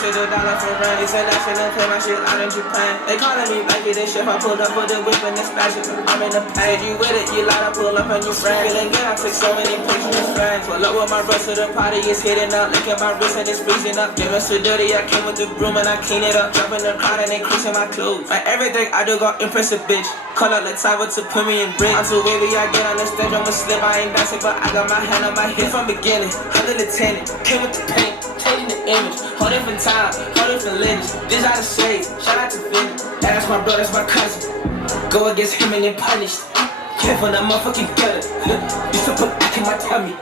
shit $1 for rent. International, play my shit out in Japan. They calling me like it, this shit. I pulled up with the whip and they smash it. I'm in the pain. You with it, you light up, pull up on your friend. Feeling good, I took so many pictures of friends. Pull up with my bros to the party, it's hitting up. Look at my wrist and it's freezing up. Get me so dirty, I came with the broom and I clean it up. Jump in the crowd and they creasing my clothes. Like everything I do gon' impress a bitch. Call up the Tyler to put me in bridge. I'm too wavy, I get on the stage, I'ma slip. I ain't dancing, but I got my hand on my hip from beginning. Under the tenant, came with the paint, changing the image. Whole different time, whole different lineage. This out of shades, shout out to Vinny. That's my brother, that's my cousin. Go against him and get punished. Came from the motherfucking gutter. Used to put back in my tummy.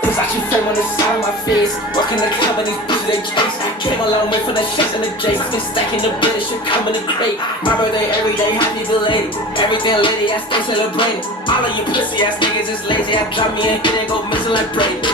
Cause I keep frame on the side of my face. Working the club and these bitches they chase. Came a long way from the shakes and the jakes. Been stacking the bread, shit coming in the crate. My birthday every day, happy belated. Everything lady, I stay celebrating. All of you pussy ass niggas is lazy. I drop me a hit and go missing like Brady.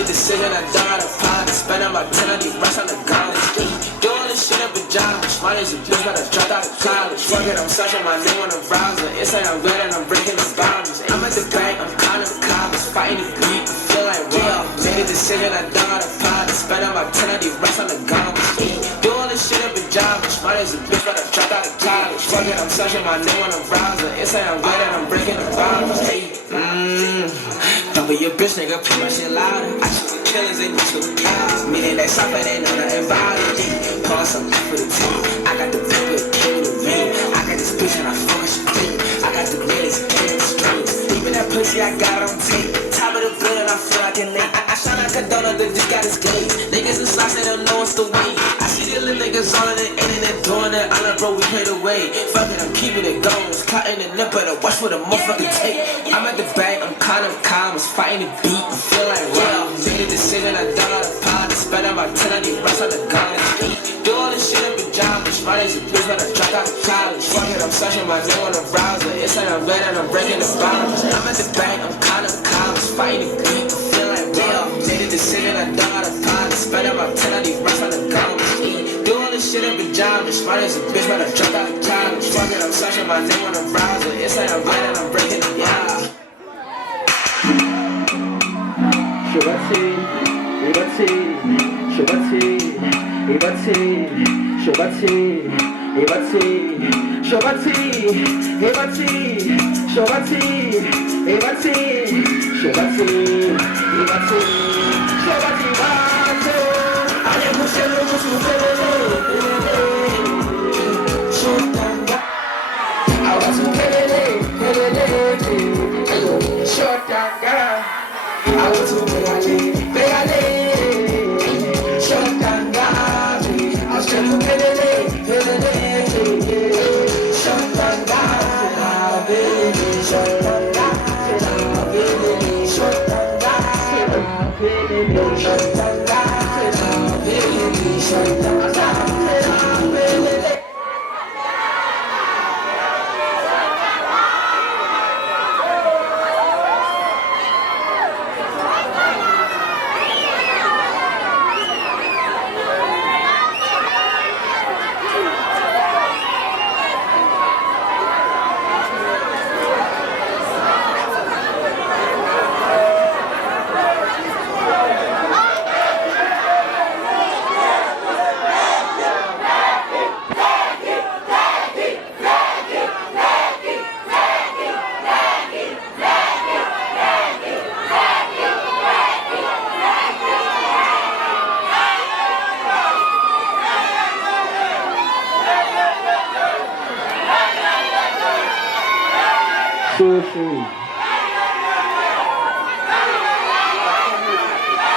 Decision I done out of pocket. Spend about 10 of these racks on the gauntlet. Doing this shit in pajamas. My name's a bitch, but I dropped out of college. Fuck it, I'm searching my name on the browser. It's like I'm glad and I'm breaking the boundaries. I'm at the bank, I'm counting the commas. Fighting the beat, I feel like real. Made a decision I done out of pocket. Spend about 10 of these racks on the gauntlet. Doing this shit in pajamas. My name's a bitch, but I dropped out of college. Fuck it, I'm searching my name on the browser. It's like I'm glad and I'm breaking the boundaries. But your bitch nigga play my shit louder. I shoot the killers and you shoot the cows. Meaning they suffer, they know nothing about it. Pour some life for the team. I got the paper, the king with the ring. I got this bitch and I fuck she clean. I got the realest king in the streets. Even that pussy I got on tape. Top of the bill and I feel like it late. I shine like a donut that just got his glaze. Niggas and slots, they don't know what's the way. I see the little niggas on the internet doing it. I'm like, bro, we paid away. Fuck it, I'm keeping it going. It's cutting the nip, but I watch for the motherfucking tape. I'm at the bank, I'm kind of calm. It's fighting the beat, I feel like real. Made a decision, I done out of pocket. Spend about 10 of these racks on the gun. Do all this shit in pajamas. My name's a bitch, but I dropped out of college. Fuck it, I'm searching my name on the browser. It's like I'm red and I'm breaking the boundaries. I'm at the bank, I'm kind of calm. It's fighting the beat, I feel like real. Made a decision, I done out of pocket. Spend about 10 of these racks on the gun. Do all this shit in pajamas. My name's a bitch, but I dropped out of college. Fuck it, I'm searching my name on the browser. It's like I'm red and I'm breaking the boundaries. Short down, girl. I want to pegale. Short down, girl. I'll show you pegale. Short down, girl. Short down, girl. Short down, girl. Short down, girl. Short down,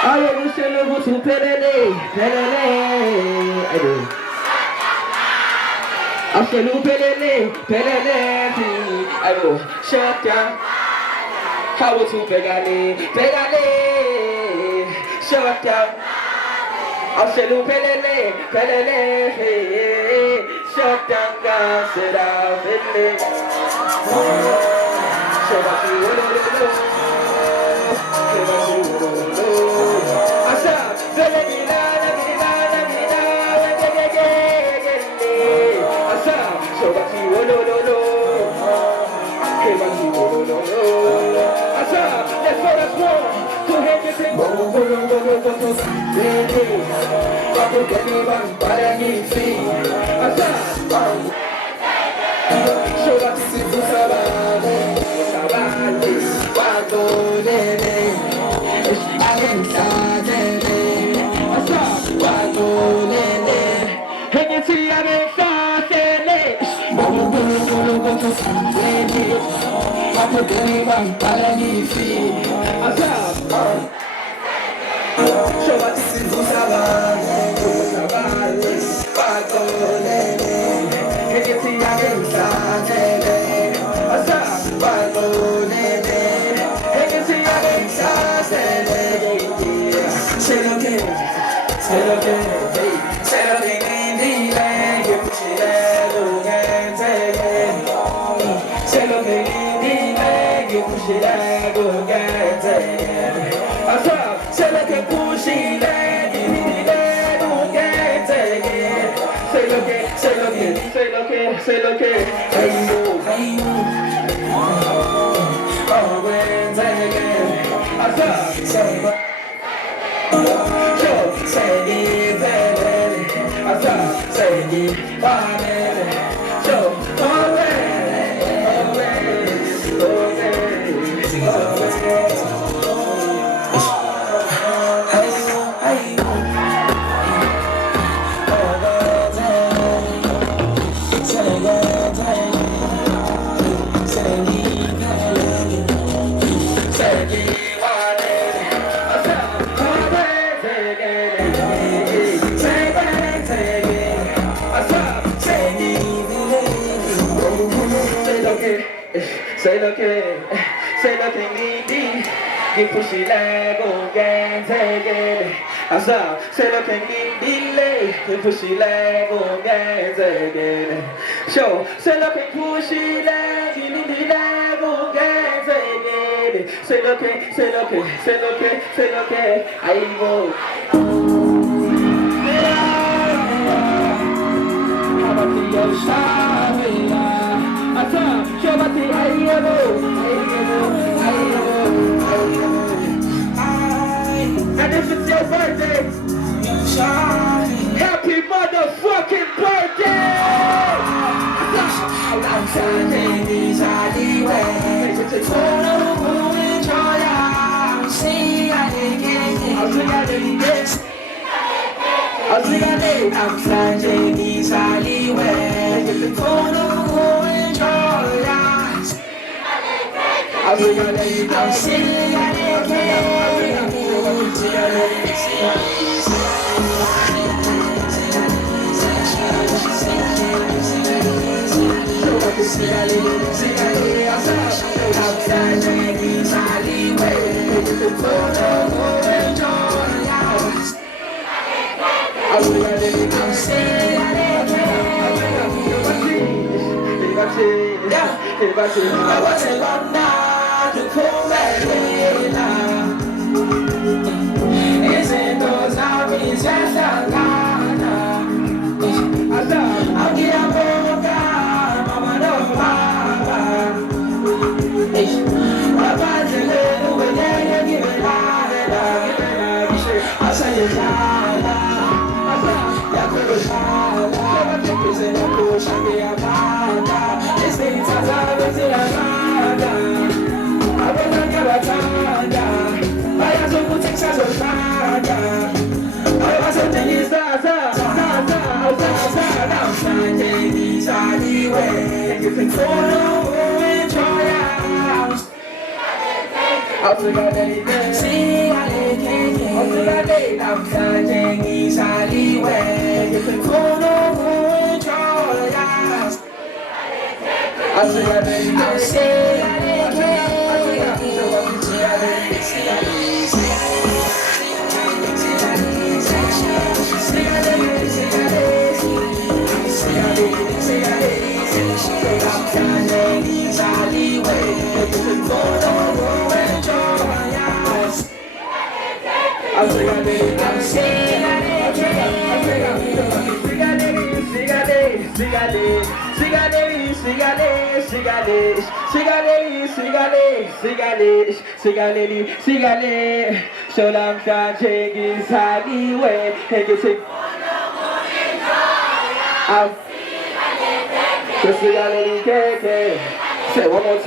Allez, monsieur le vous pelele. After you pelele. Ayo, shut down. How to pegale. Shut down. After you pelele. Shut down, God, sit out, pelele. Shut up, you. 시간이 소랑산 제기산이 왜 해계책 시간이 개개 Say one more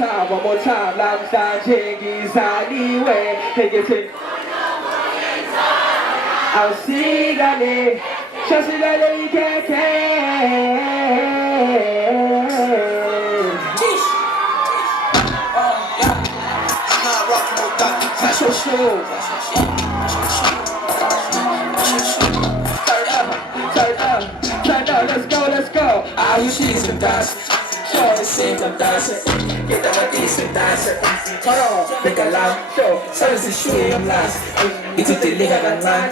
time 람산 제기산이 왜 해계책 시간이 시간이 개개 Turn up, let's go. I wish you some dance. Show it, sing some dance. Get that decent dance. Hold on, make a loud show. Service is shooting, I'm last. You took the lead, I got mine.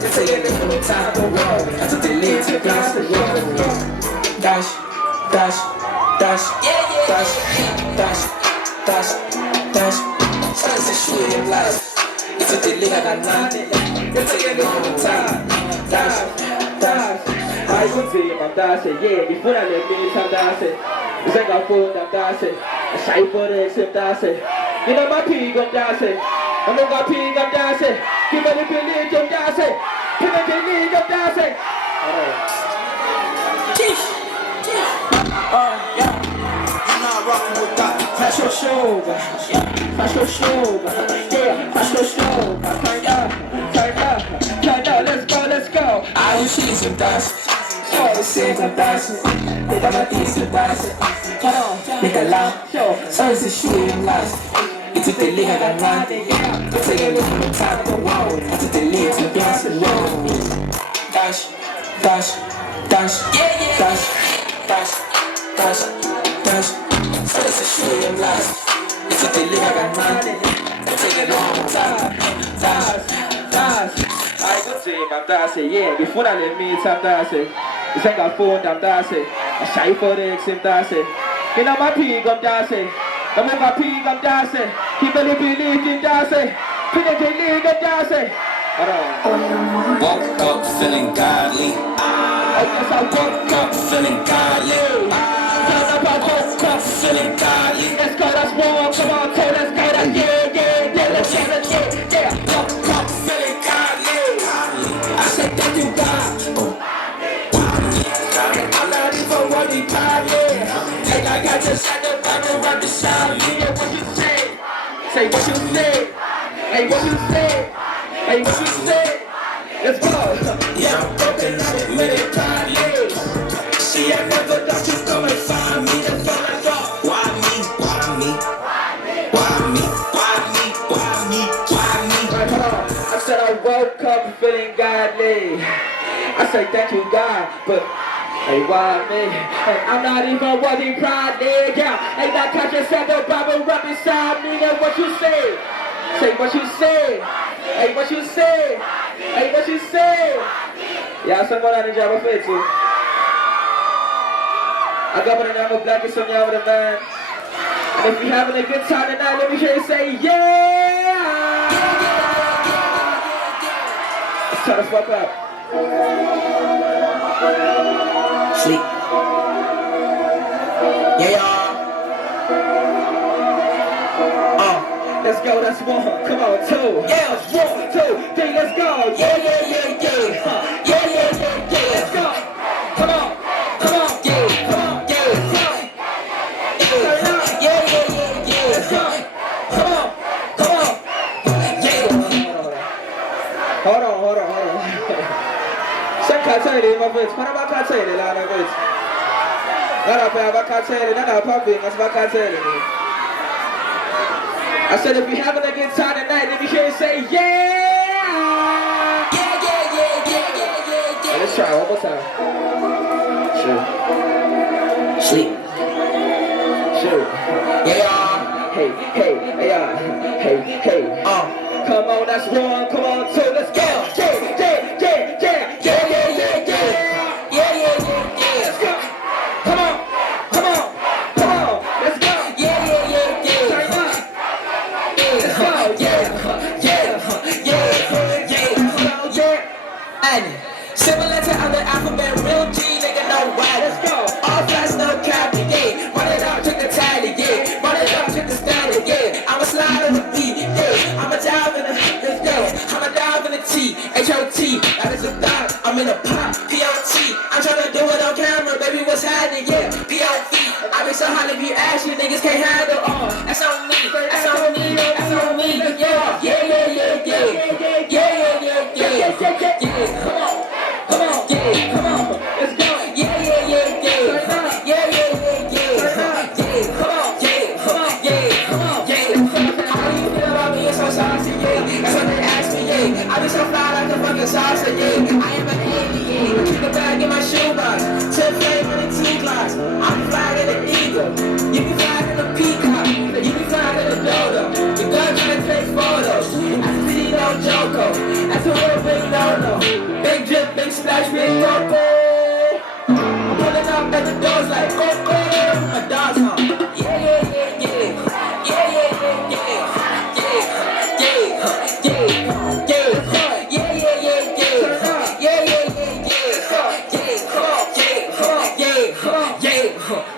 Just say it from the top of the road. I took the lead to the glass of the road. Dash, dash, dash, dash, dash, dash, dash. Service is shooting, I'm last. You took the lead, I got mine. Just say it from the top. Dash, dash. I would see him, I'm dancing, yeah, before I let me time dancing. You think I'm full, I'm dancing. I shy for the except dancing. You know my pig, I'm dancing. I'm on my pig, I'm dancing. Give me the belief, I'm dancing. Give me the belief, I'm dancing. Yeah. I'm not rocking with that. That's your show, that's your show, yeah, that's your show. Turn up, let's go. I wish you some dance. Show it, sing some dance. Get that decent dance. Hold on, Make a loud show. Service is shooting last. You took the lead, I got mine. Don't take a look from the top of the wall. I took the lead to the glass and roll. Dash, dash, dash, dash, dash, dash, dash. Service is shooting last. You took the lead, I got mine. Don't take a look from the top. Dash, I would say I'm dancing, yeah, before I let me time dancing. You think I'm full, I'm dancing. I shy for the except dancing. You know my pig, I'm dancing. I'm on my pig, I'm dancing. Keep a little belief, dancing. Put it in league, I'm dancing. woke up feeling godly. I guess I woke Woke up feeling godly. Turn up, I woke up Feeling godly. Let's go, that's warm, come on, so let's go, that's yeah, let's yeah. Woke up feeling godly. I said thank you God. I'm not even worried about it. And I got just had the Bible right beside me. Yeah, what you say? Say what you say. Hey, what you say? Hey, what you say? Let's go. Yeah, I'm broken, I admit it proudly. See, I never thought you'd come and find me. That's all I thought. Why me? Why me? Why me? Why me? Why me? Why me? Right, hold on. I said I woke up feeling godly. I say thank you God, but hey, why me? And I'm not even worthy proudly. Yeah, hey, that catch yourself the Bible right beside me. Then what you say? Say what you say. Hey, what you say? Hey, what you say? Yeah, someone on the job of it too. I got my name of Black and some y'all with a man. And if you're having a good time tonight, let me hear you say yeah. Let's turn the fuck up. Sleep. Yeah, y'all. Let's go, that's one. Come on, two. Yeah, 1, 2, 3, let's go. yeah. Let's go. Come on. Yeah. Turn up. Let's go. Come on. Hold on. Sen kartell man vet. Man har kartell eller man vet. När jag kartell, när jag pumping, alltså vad kartell. I said if you're having a good time tonight, let me hear you say yeah. Let's try one more time. Sure. Sleep. Sure. Yeah. Hey. Come on, that's one. Come on, two. Let's go. Yeah. Let's go. Come on. Let's go. Turn up. Let's go. And similar to other alphabet, real G, nigga, no why. Let's go. All fast, no cap, yeah. niggas can't handle. That's on me, that's on me, that's on me. Yeah, yeah, yeah, yeah, yeah, yeah, yeah, yeah, yeah, yeah. Come on, yeah, come on, let's go. Yeah, yeah, yeah, yeah, yeah, yeah, yeah, yeah. Come on, yeah, come on, yeah, come on, yeah. How do you feel about me? It's so saucy, yeah. That's what they ask me, yeah. I be so fly like a fucking salsa, yeah. I am an alien. Keep the bag in my shoebox. 10 flavor and T-Glocks. I'm flying in the eagle. You be flying in the peacock. You be flying in the dodo. Your girl trying to take photos. I see no Joko. That's a real big no-no. Big drip, big splash, big coco. I'm pulling up at the doors like coco. My dog's home. Yeah, yeah, yeah, yeah. Yeah, yeah, yeah, yeah. Yeah, yeah, yeah, yeah, yeah. Yeah, yeah, yeah, yeah. Yeah, yeah, yeah, yeah.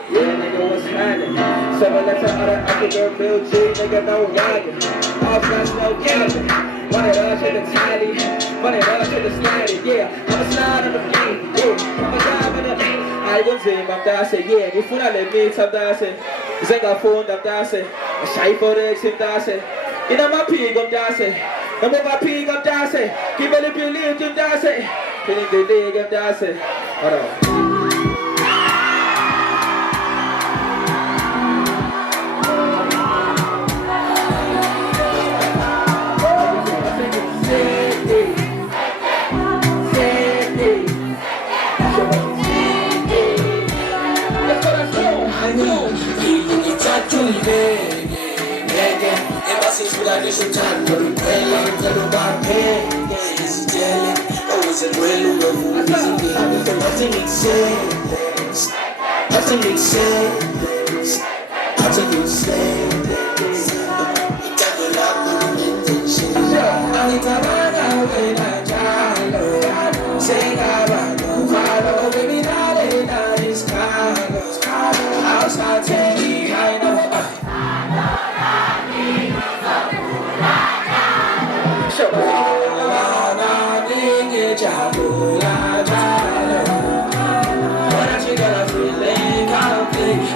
Yeah, nigga, what's happening? So I let the other African Bill G, nigga, no wagon. All flash, no cabin. Run it up to the tidy, run it up to the slidey, yeah. I'ma slide on the beat, yeah. I'ma dive in the I don't say, I'm dancing, yeah. If you let me, I'm dancing. Zenga phone, I'm dancing. A shy for the exit, dancing. You know my pig, I'm dancing. No more my pig, I'm dancing. Give me the believe, I'm dancing. Feeling the leg, I'm dancing. Hold on.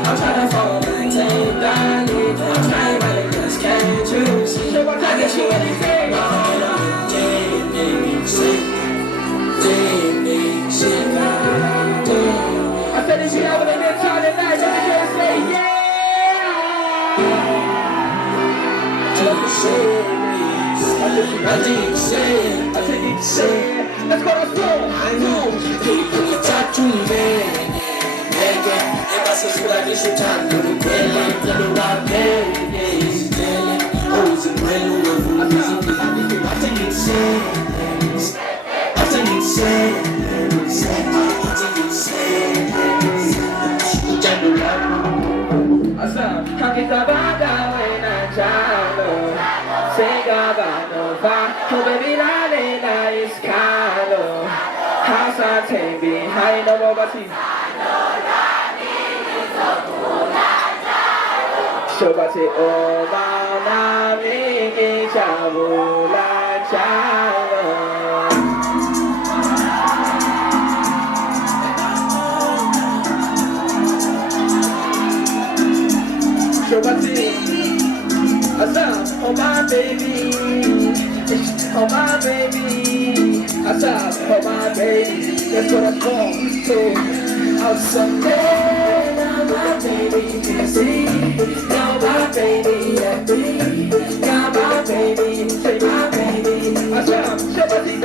I'm trying to fall like Tay Dolly. I'm trying my best, can't you see? I guess you anything. I said this shit out with a good time tonight. Let me just say yeah. I think say let's go to school. I know people talk to me. If I say what I just time to the belly, to the rock belly, oh, it's a brand new I think it's sense. I think it's sense. I think it's sense. Asa, hakikabaga wena chalo. Sega no fa, oh baby la la is calo. Hasa take behind the robot. Shobate o mauna mingi chabula chalo. Shobate, asa, oh my baby, oh my baby, asa, oh my baby. That's what I'm going to. Out someday, now my baby can see. Now my baby happy. Now my baby, say my baby. Asa, Shobate,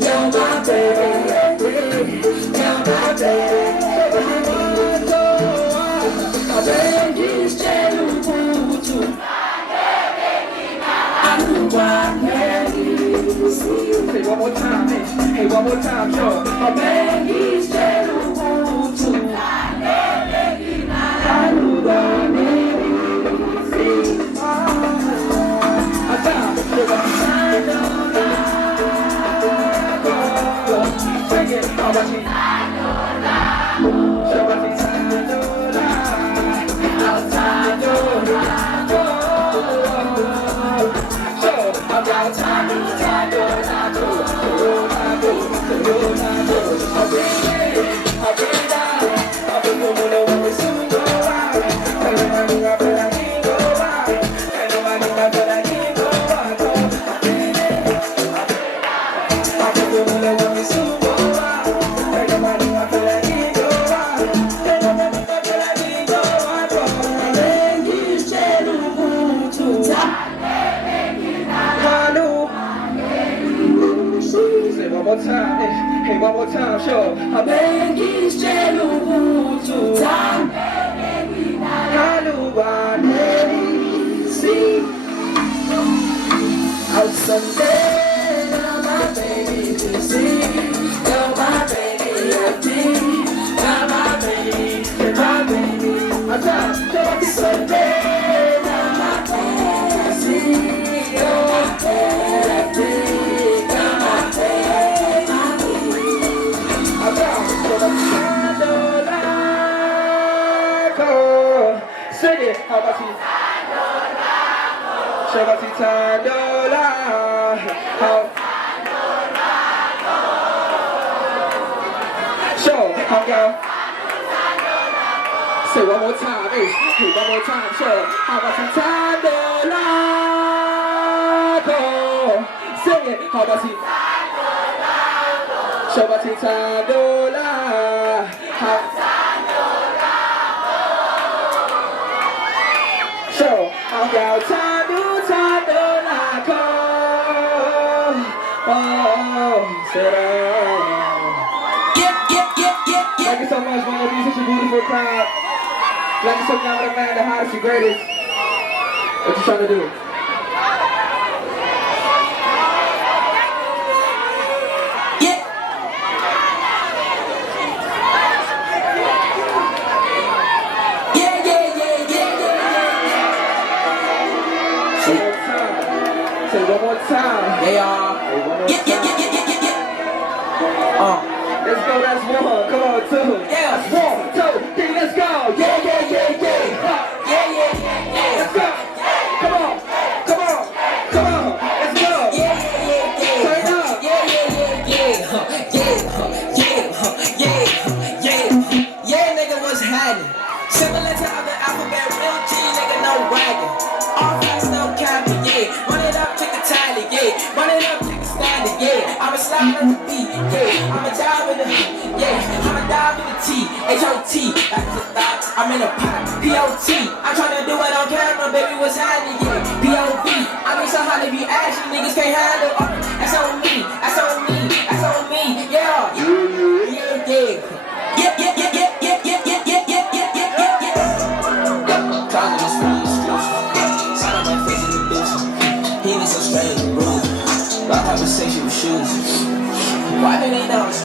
now my baby happy. Now my baby. Say one more time, hey, one more time, yo. My man, he's Jeru. Time, one more time, hey, one more time, sure. I beg you, time. See, out Sunday, now my baby to see. Now my baby, now my baby, my baby. I'm talking Sunday, now my baby to see. Now my baby, now my baby. I'm talking Sunday, sing it, how about you? Shabati Tandola, show, how go? Say one more time, hey, one more time, show. Shabati Tandola, sing it, how about you? Shabati Tandola, show, how go? Thank you so much, man. You're such a beautiful crowd. Like you so young, man, the hottest, the greatest. What you trying to do? Yeah. Say one more time. Yeah, y'all. Let's go, that's one. Come on, two. Yeah. That's 1, 2, 3, let's go. Yeah. Let's go. Come on. Let's go. Turn up. Yeah, nigga, what's happening? Similar to other alphabet, real G, nigga, no wagon. All fast, no cabin, yeah. Run it up, pick the tally, yeah. Run it up, pick the standard, yeah. I'm a slide on the beat, yeah. I'm a dive in the T, H-O-T, that's the thought. I'm in a pot, P-O-T. I'm tryna do it on camera, baby, what's happening, yeah. P-O-V, I mean, so how to be action, niggas can't handle. That's on me, yeah. Causing this for exclusive. Sign on my face in the bitch. He was so strange and rude. About conversation with shoes. Why did they know?